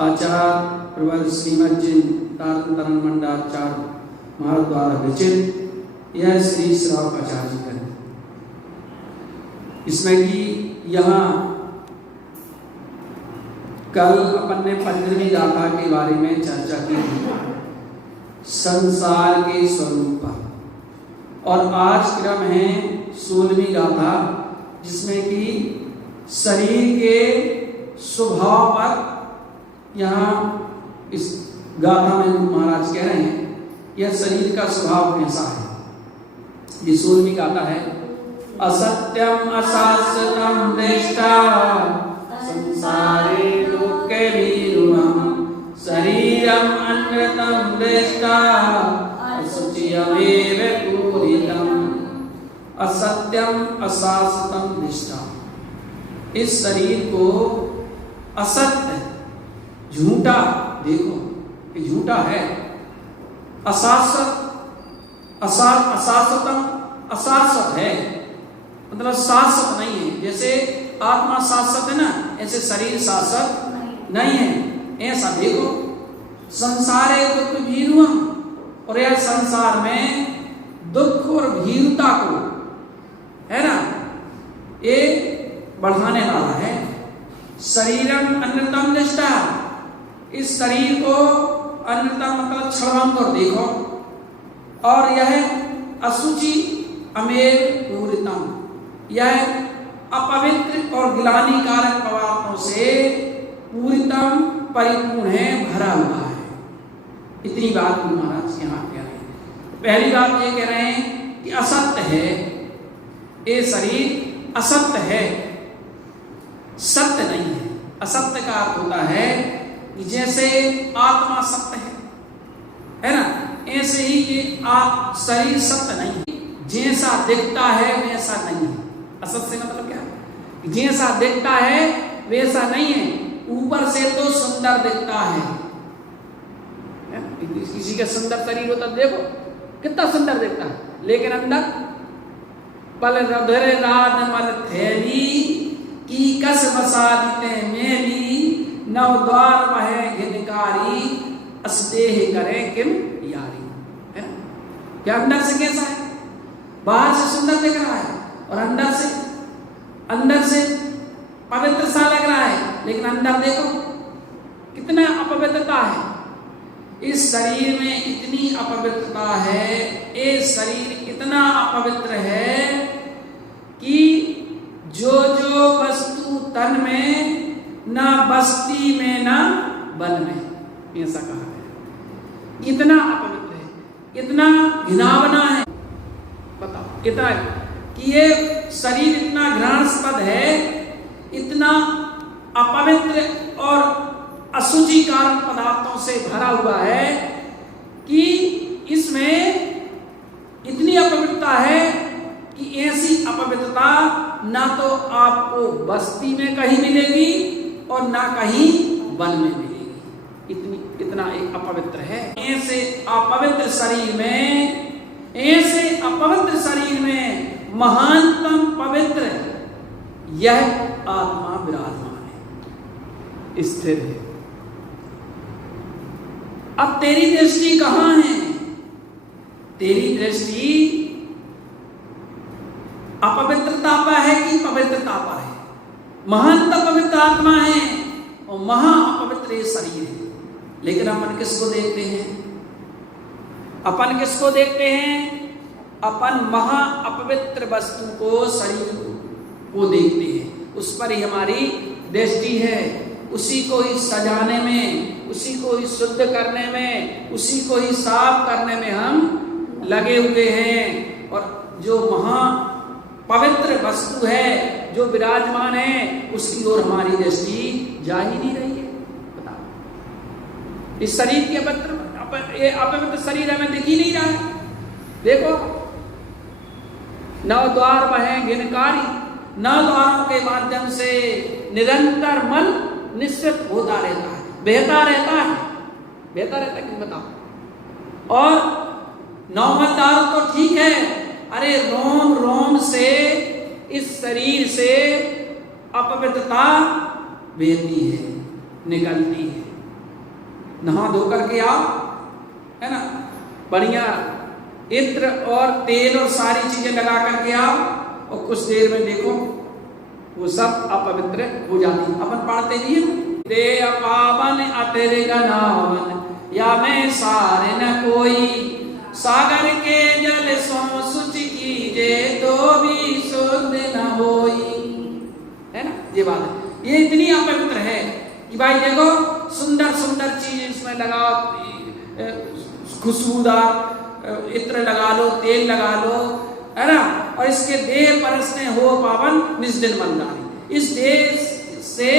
आचार्य प्रवर श्रीमद जिन तारण मंडाचार्य महाराज द्वारा विचित यह श्री श्रावक आचार्य जी का। इसमें कि यहाँ कल अपन ने 15वीं गाथा के बारे में चर्चा की संसार के स्वरूप पर, और आज क्रम है 16वीं गाथा जिसमें कि शरीर के स्वभाव पर यहाँ इस गाथा में गुरु महाराज कह रहे हैं यह शरीर का स्वभाव कैसा है। ये 16वीं गाथा है। असत्यम अशाश्वतम दृष्टा संसारे लोके विरूढ़म शरीरम अन्यतम दृष्टा असुचियमेव पूरितम। असत्यम अशाश्वतम दृष्टा, इस शरीर को असत्य झूठा देखो, ये झूठा है। अशाश्वत अशाश्वतम अशाश्वत है, मतलब शाश्वत नहीं है। जैसे आत्मा शाश्वत है ना, ऐसे शरीर शाश्वत नहीं है। ऐसा देखो संसारे दुख भीरुम, और यह संसार में दुख और भीरुता को है ना ये बढ़ाने वाला है। शरीरम अन्यतम दृष्टा, इस शरीर को अन्यतम मतलब छलम कर देखो, और यह असुचि अमेव पूरितम, यह अपवित्र और गिलानी कारक पदार्थों से पूरितम परिपूर्ण है, भरा हुआ है। इतनी बात गुरु महाराज यहाँ कह रहे हैं। पहली बात ये कह रहे हैं कि असत्य है, ये शरीर असत्य है, सत्य नहीं है। असत्य का अर्थ होता है कि जैसे आत्मा सत्य है ना, ऐसे ही ये शरीर सत्य नहीं है। जैसा दिखता है वैसा नहीं है। असत्य से मतलब क्या है? जैसा दिखता है वैसा नहीं है। ऊपर से तो सुंदर दिखता है, किसी का सुंदर शरीर होता देखो कितना सुंदर दिखता है, लेकिन अंदर पल रधर राध मल थैली की कस बसादिते मेली नव द्वार वह घिनकारी अस्देह करे किम यारी। है क्या अंदर से कैसा है? बाहर से सुंदर दिख रहा है और अंदर से पवित्र सा लग रहा है, लेकिन अंदर देखो कितना अपवित्रता है। इस शरीर में इतनी अपवित्रता है, ये शरीर इतना अपवित्र है कि जो जो वस्तु तन में ना बस्ती में ना बन में, ऐसा कहा है। इतना अपवित्र है, इतना घिनावना है। बताओ कितना है कि ये शरीर इतना घृणास्पद है, इतना अपवित्र और असुचि कारक पदार्थों से भरा हुआ है कि इसमें इतनी अपवित्रता है कि ऐसी अपवित्रता ना तो आपको बस्ती में कहीं मिलेगी और ना कहीं वन में मिलेगी। इतना एक अपवित्र है। ऐसे अपवित्र शरीर में महानतम पवित्र यह आत्मा विराजमान है, स्थिर है। अब तेरी दृष्टि कहां है? तेरी दृष्टि अपवित्रता पर है कि पवित्रता पर है? महानतम पवित्र आत्मा है और महा अपवित्र ये शरीर है। लेकिन अपन किसको देखते हैं? अपन किसको देखते हैं? अपन महा अपवित्र वस्तु को, शरीर को देखते हैं। उस पर ही हमारी दृष्टि है। उसी को ही सजाने में, उसी को ही शुद्ध करने में, उसी को ही साफ करने में हम लगे हुए हैं। और जो महा पवित्र वस्तु है, जो विराजमान है, उसकी ओर हमारी दृष्टि जा ही नहीं रही है। बताओ, इस शरीर की अपवित्र शरीर हमें दिख ही नहीं रहा है। देखो नव द्वार वह घिनकारी, नव द्वारों के माध्यम से निरंतर मन निश्चित होता रहता है, बहता रहता है कि बताओ। और नौमन द्वार तो ठीक है, अरे रोम रोम से इस शरीर से अपवित्रता बहती है, निकलती है। नहा धो करके आओ, है ना, बढ़िया इत्र और तेल और सारी चीजें लगा करके आओ, और कुछ देर में देखो वो सब अपवित्र हो जाती। अपन पढ़ते भी हैं, दे अपावन अतिर गनावन या मैं सारे न कोई, सागर के जल सो सुच कीजे तो भी शुद्ध न होई, है ना, ये बात है। ये इतनी अपवित्र है कि भाई देखो सुंदर सुंदर चीज इसमें लगाओ, खुशबूदार इत्र लगा लो, तेल लगा लो, है ना, और इसके देह परसने हो पावन निज दिन मंदारी। इस देह से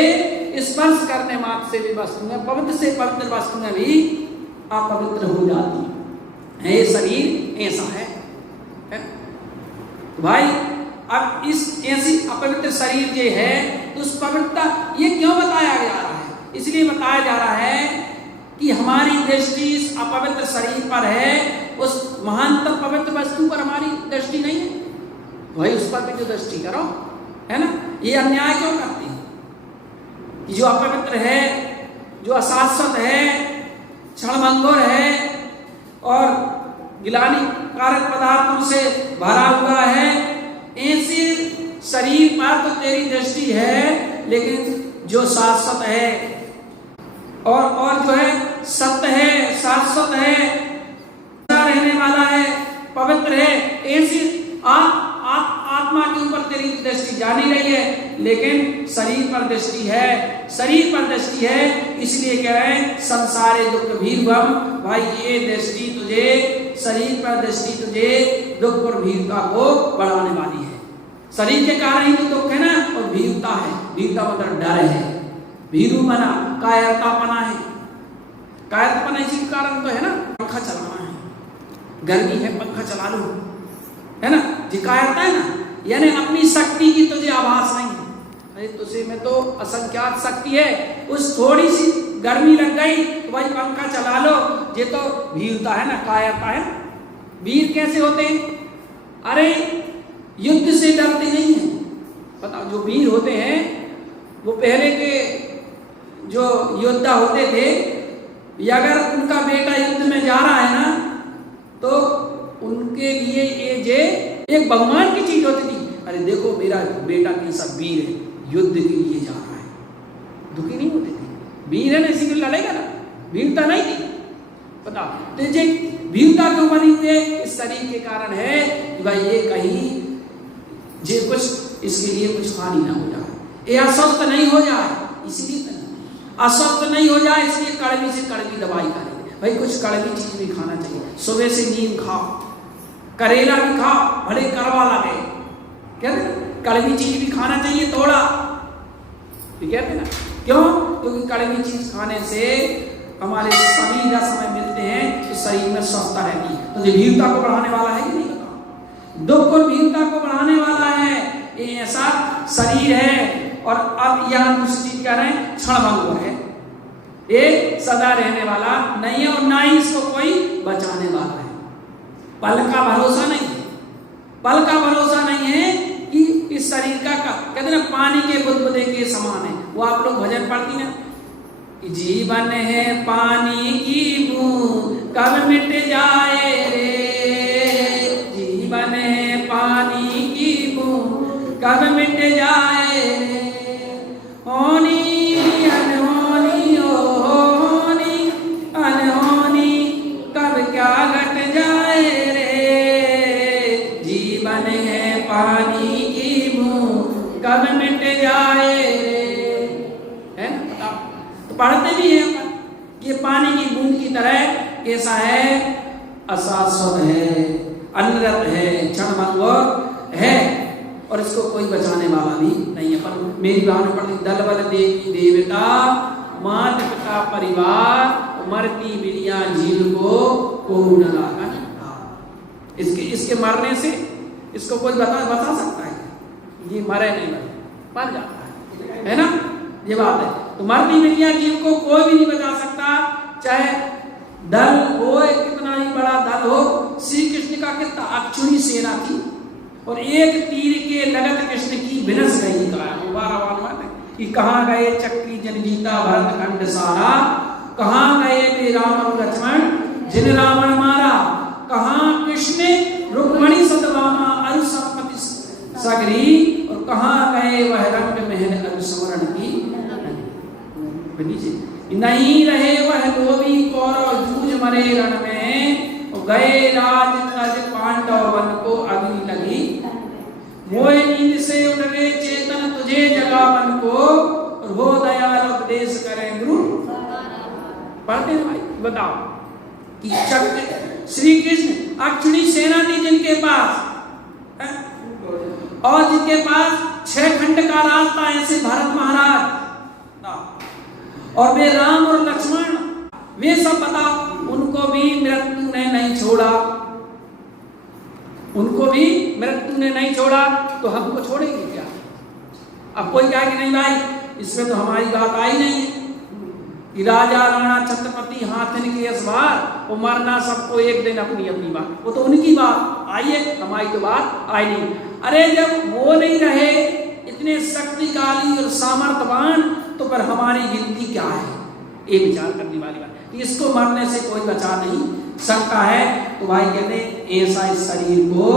स्पर्श करने मात्र से भी वस्तुएं, पवित्र से पवित्र वस्तुएं भी अपवित्र हो जाती है। ये शरीर ऐसा है। तो भाई अब इस ऐसी अपवित्र शरीर जो है, तो उस पवित्रता ये क्यों बताया जा रहा है? इसलिए बताया जा रहा है कि हमारी दृष्टि इस अपवित्र शरीर पर है, उस महानतम पवित्र वस्तु पर हमारी दृष्टि नहीं है। भाई उस पर भी जो दृष्टि करो, है ना। ये अन्याय क्यों करते हैं कि जो अपवित्र है, जो अशाश्वत है, क्षणभंगुर है और गिलानी कारक पदार्थों से भरा हुआ है, ऐसे शरीर पर तो तेरी दृष्टि है, लेकिन जो शाश्वत है और जो है सत्य है, शाश्वत है, रहने वाला है, पवित्र है, ऐसी आत्मा के ऊपर तेरी दृष्टि जा नहीं रही है, लेकिन शरीर पर दृष्टि है, शरीर पर दृष्टि है। इसलिए कह रहे हैं संसारे दुख भीरुवम, भाई ये दृष्टि तुझे, शरीर पर दृष्टि तुझे दुख और भीरुता को बढ़ाने वाली है। शरीर के कारण ही तो दुख है ना, और भीरुता है, भीरुता मतलब डर है, भीरु मना कायरतापना है, कायरतापना इसी के कारण तो है ना, पंखा चलाना है, गर्मी है पंखा चला लो, है ना, जिकायरता है ना, यानी अपनी शक्ति की तुझे आभास नहीं है। अरे तुझे में तो असंख्यात शक्ति है, उस थोड़ी सी गर्मी लग गई तो भाई पंखा चला लो, ये तो भीरुता है ना, कायरता है। वीर कैसे होते हैं? अरे युद्ध से डरते नहीं है। बताओ, जो वीर होते हैं वो पहले के जो योद्धा होते थे, अगर उनका बेटा युद्ध में जा रहा है ना, तो उनके लिए ये जे एक भगवान की चीज होती थी। अरे देखो मेरा बेटा कैसा वीर है, युद्ध के लिए जा रहा है। दुखी नहीं होते थे, वीर है ना इसी को लड़ेगा ना, वीरता नहीं थी। पता तो ये वीरता क्यों बनी हुई है? इस शरीर के कारण है कि भाई ये कहीं जे कुछ इसके लिए कुछ हानि ना हो जाए, ये अस्वस्थ नहीं हो जाए, इसीलिए अस्वस्थ नहीं हो जाए, इसलिए कड़वी से कड़वी दवाई करें। भाई कुछ कड़वी चीज भी खाना चाहिए, सुबह से नीम खाओ, करेला भी खाओ, भले कड़वा लगे, कहते ना, कड़वी चीज भी खाना चाहिए थोड़ा, कहते ना, क्यों? क्योंकि कड़वी चीज खाने से हमारे सभी रस में मिलते हैं, तो शरीर में स्वस्थता रहती है। तो ये भीरुता को बढ़ाने वाला है कि नहीं? बताओ, दुख और भीरुता को बढ़ाने वाला है, ये ऐसा शरीर है। और अब यह दूसरी चीज कह रहे हैं, क्षणभंगुर है, ये सदा रहने वाला नहीं है, और ना ही इसको कोई बचाने वाला है। पल का भरोसा नहीं है, पल का भरोसा नहीं है कि इस शरीर का कहते ना पानी के बुदबुदे के समान है। वो आप लोग भजन पढ़ती ना, जीवन है पानी की बूंद कब मिट जाए रे, जीवन है पानी की बूंद कब मिट जाए रे, होनी अनहोनी ओ होनी अनहोनी कब क्या घट जाए रे, जीवन है पानी की बूंद कब मिट जाए रे, है ना? तो पढ़ते भी हैं अपन, ये पानी की बूंद की तरह कैसा है, अशाश्वत है, अनरत है, क्षणभंगुर है, और इसको कोई बचाने वाला भी नहीं है। पर मेरी बात पढ़ती, दल बल देवी देवता माता पिता परिवार मरती बिलिया जीव को न लागा। इसके मरने से इसको कोई बता सकता है? ये मरे नहीं, मर जाता है ना, ये बात है। तो मरती बिलिया जीव को कोई भी नहीं बचा सकता, चाहे दल हो, कितना ही बड़ा दल हो। श्री कृष्ण का कितना अक्षुणी सेना थी, और एक तीर के लगत कृष्ण की विनस गई। कि कहाँ गए चक्री जन जीता भरत खंड सारा, कहाँ गए वे राम और लक्ष्मण जिन रावण मारा, कहाँ कृष्ण रुक्मणी सतभामा अरु संपत्ति सगरी, और कहाँ गए वह रंग महल अनुस्मरण की। नहीं रहे वह लोभी कौरव जूझ मरे रण में, और गए राज तज पांडव वन को अग्नि लगी। मोह नींद से उठ गए चेतन तुझे जगा मन को, और हो दयाल उपदेश करें गुरु। पढ़ते हैं भाई, बताओ कि चक्र श्री कृष्ण अक्षणी सेना थी जिनके पास, और जिनके पास 6 खंड का रास्ता ऐसे भरत महाराज, और वे राम और लक्ष्मण, वे सब बताओ उनको भी मृत्यु ने नहीं छोड़ा, उनको भी मृत्यु ने नहीं छोड़ा, तो हमको छोड़ेंगे क्या? अब कोई कहे कि नहीं भाई इसमें तो हमारी बात आई नहीं है कि राजा राणा छत्रपति हाथिन के असवार वो मरना सबको एक दिन अपनी अपनी बात, वो तो उनकी बात आई है, हमारी तो बात आई नहीं। अरे जब वो नहीं रहे इतने शक्तिशाली और सामर्थ्यवान, तो पर हमारी गिनती क्या है? ये विचार करने वाली बात। इसको मरने से कोई बचा नहीं सकता है। तो भाई कहते ऐसा इस शरीर को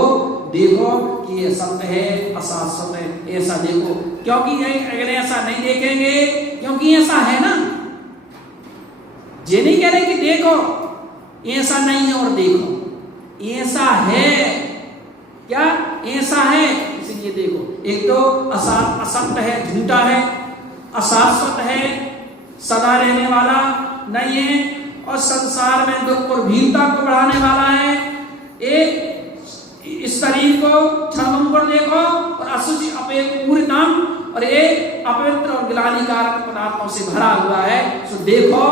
देखो कि ये सत्य है अशाश्वत है, ऐसा देखो, क्योंकि अगर ऐसा नहीं देखेंगे, क्योंकि ऐसा है ना, ये नहीं कह रहे कि देखो ऐसा नहीं है और देखो, ऐसा है। क्या ऐसा है? इसलिए देखो, एक तो असत्य है, झूठा है, अशाश्वत है, सदा रहने वाला नहीं है, और संसार में दुख और भीड़ता को बढ़ाने वाला है। एक इस शरीर को क्षणभंगुर देखो, और अशुचि अपूर्णम, और एक अपवित्र और गिलानीकारक पदार्थों से भरा हुआ है। सो देखो,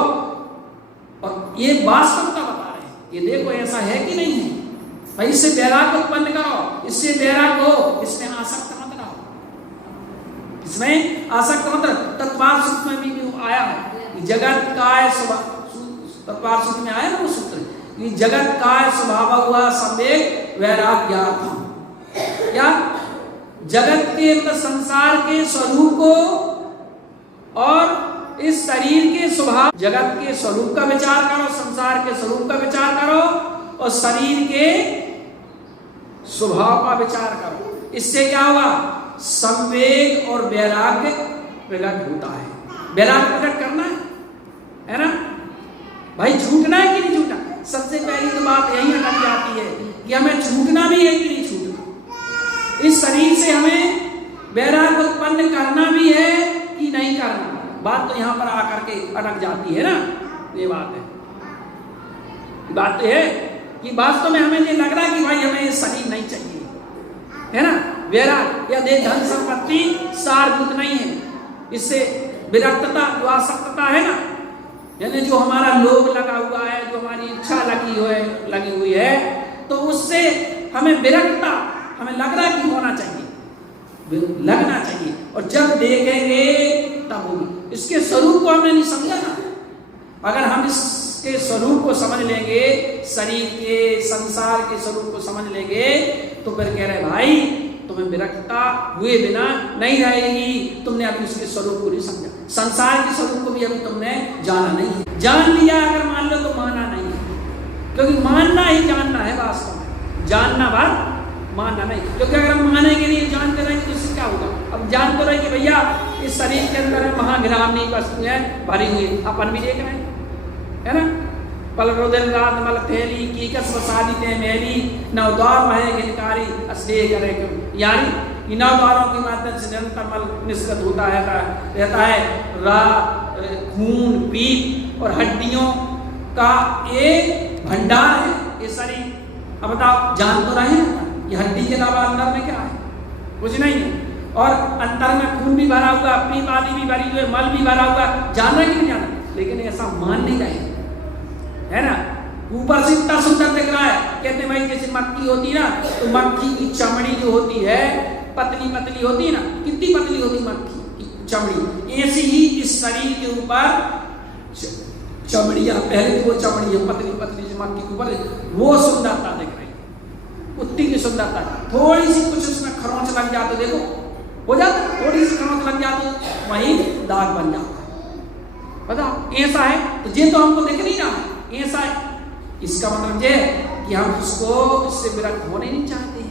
और ये वास्तवता बता रहे हैं, ये देखो ऐसा है कि नहीं है भाई। इससे वैराग्य उत्पन्न करो, इससे वैराग्य हो, इसमें आसक्त मत रहो, इसमें आसक्त मत रहो। तत्वार सूत्र में भी आया है जगत काय स्वभाव, तत्वार सूत्र में आया ना वो सूत्र कि जगत काय स्वभाव हुआ संवेग वैराग्यार्थम। क्या जगत के मतलब संसार के स्वरूप को और इस शरीर के स्वभाव, जगत के स्वरूप का विचार करो, संसार के स्वरूप का विचार करो, और शरीर के स्वभाव का विचार करो। इससे क्या हुआ? संवेग और वैराग्य प्रकट होता है। वैराग्य प्रकट करना है ना भाई, छूटना है कि नहीं छूटना? सबसे पहली तो बात यही अटक जाती है कि हमें छूटना भी है कि नहीं छूटना। इस शरीर से हमें वैराग्य उत्पन्न करना भी है कि नहीं करना। बात तो यहां पर आकर के अटक जाती है ना, ये बात है। बात तो है कि वास्तव में हमें ये लग रहा है कि भाई हमें ये शरीर नहीं चाहिए, है ना, वैराग्य या दे धन संपत्ति सारभूत नहीं है। इससे विरक्तता जो आसक्तता है ना, यानी जो हमारा लोभ लगा हुआ है, जो हमारी इच्छा लगी हुई है, तो उससे हमें विरक्तता, हमें लग रहा है कि होना चाहिए, लगना चाहिए, और जब देखेंगे तब होगी। इसके स्वरूप को हमने नहीं समझा ना। अगर हम इसके स्वरूप को समझ लेंगे, शरीर के संसार के स्वरूप को समझ लेंगे, तो फिर कह रहे भाई तुम्हें विरक्तता हुए बिना नहीं रहेगी। तुमने अभी उसके स्वरूप को नहीं समझा, संसार के स्वरूप को भी अभी तुमने जाना नहीं है। जान लिया अगर मान लो तो माना नहीं है, क्योंकि मानना ही जानना है वास्तव में, जानना बात मानना नहीं। क्योंकि अगर हम मानेंगे नहीं, जानते रहेंगे, तो इससे क्या होगा? अब जानते रहे कि भैया इस शरीर के अंदर महागिरामनी वस्तु है भरी हुई, अपन भी देख रहे हैं, है ना। पल रोदन रात मल थैली की कस वसादी ते मैली, नवद्वार महे गिनकारी अस्तेय करे क्यों। यानी इन नवद्वारों के माध्यम से निरंतर मल निष्कृत होता रहता है। खून, पीत और हड्डियों का एक भंडार है ये शरीर। अब बताओ, जान तो रहे हैं ये हड्डी के अलावा अंदर में क्या है? कुछ नहीं है। और अंदर में खून भी भरा हुआ, पीप आदि भी भरी हुई, मल भी भरा हुआ, जान रहे कि नहीं जाना? लेकिन ऐसा मान नहीं रहे, है ना। ऊपर से इतना सुंदर दिख रहा है, कहते भाई जैसे मक्खी होती ना, तो मक्खी की चमड़ी जो होती है पतली पतली होती है ना, कितनी पतली होती मक्खी की चमड़ी, ऐसी ही इस शरीर के ऊपर चमड़ियां, पहले तो वो चमड़ी है पतली पतली जो मक्खी के ऊपर, वो सुंदरता दिख रही है, उतनी की सुंदरता। थोड़ी सी कुछ उसमें खरोंच लग जाते, देखो हो जाता, थोड़ी सी खरोंच लग जाती वहीं दाग बन जाता, बताओ ऐसा है, तो ये तो हमको दिख नहीं रहा है, ऐसा है। इसका मतलब ये कि हम उसको इससे विरक्त होने नहीं चाहते हैं।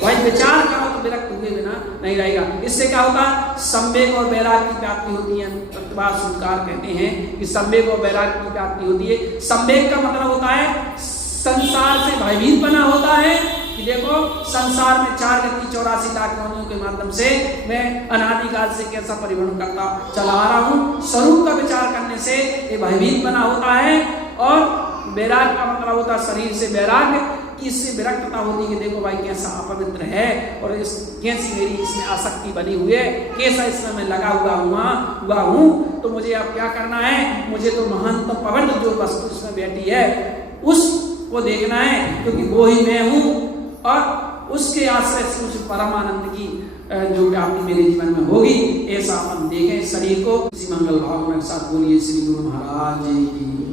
भाई विचार करो तो विरक्त हुए बिना नहीं रहेगा। इससे क्या होता है, संवेग और वैराग्य की प्राप्ति होती है। तत्ववाद सूत्रकार कहते हैं कि संवेग और वैराग्य की प्राप्ति होती है। संवेग का मतलब होता है संसार से भयभीत बना होता है कि देखो संसार में 4 गति 84 लाख योनियों के माध्यम से मैं अनादिकाल से कैसा परिवर्तन करता चला आ रहा हूँ। स्वरूप का विचार करने से ये भयभीत बना होता है। और वैराग्य का मतलब होता है शरीर से वैराग्य, कि इससे विरक्तता होती है कि देखो भाई कैसा अपवित्र है और इस कैसी मेरी इसमें आसक्ति बनी हुई है, कैसा इसमें मैं लगा हुआ हूँ। तो मुझे अब क्या करना है, मुझे तो महंतम पवित्र जो वस्तु इसमें बैठी है उसको देखना है, क्योंकि वो ही मैं हूँ। और उसके आश्रय से उस परमानंद की जो प्राप्ति मेरे जीवन में होगी, ऐसा अपन देखें शरीर को। इसी मंगल भावना के साथ बोलिए श्री गुरु महाराज की।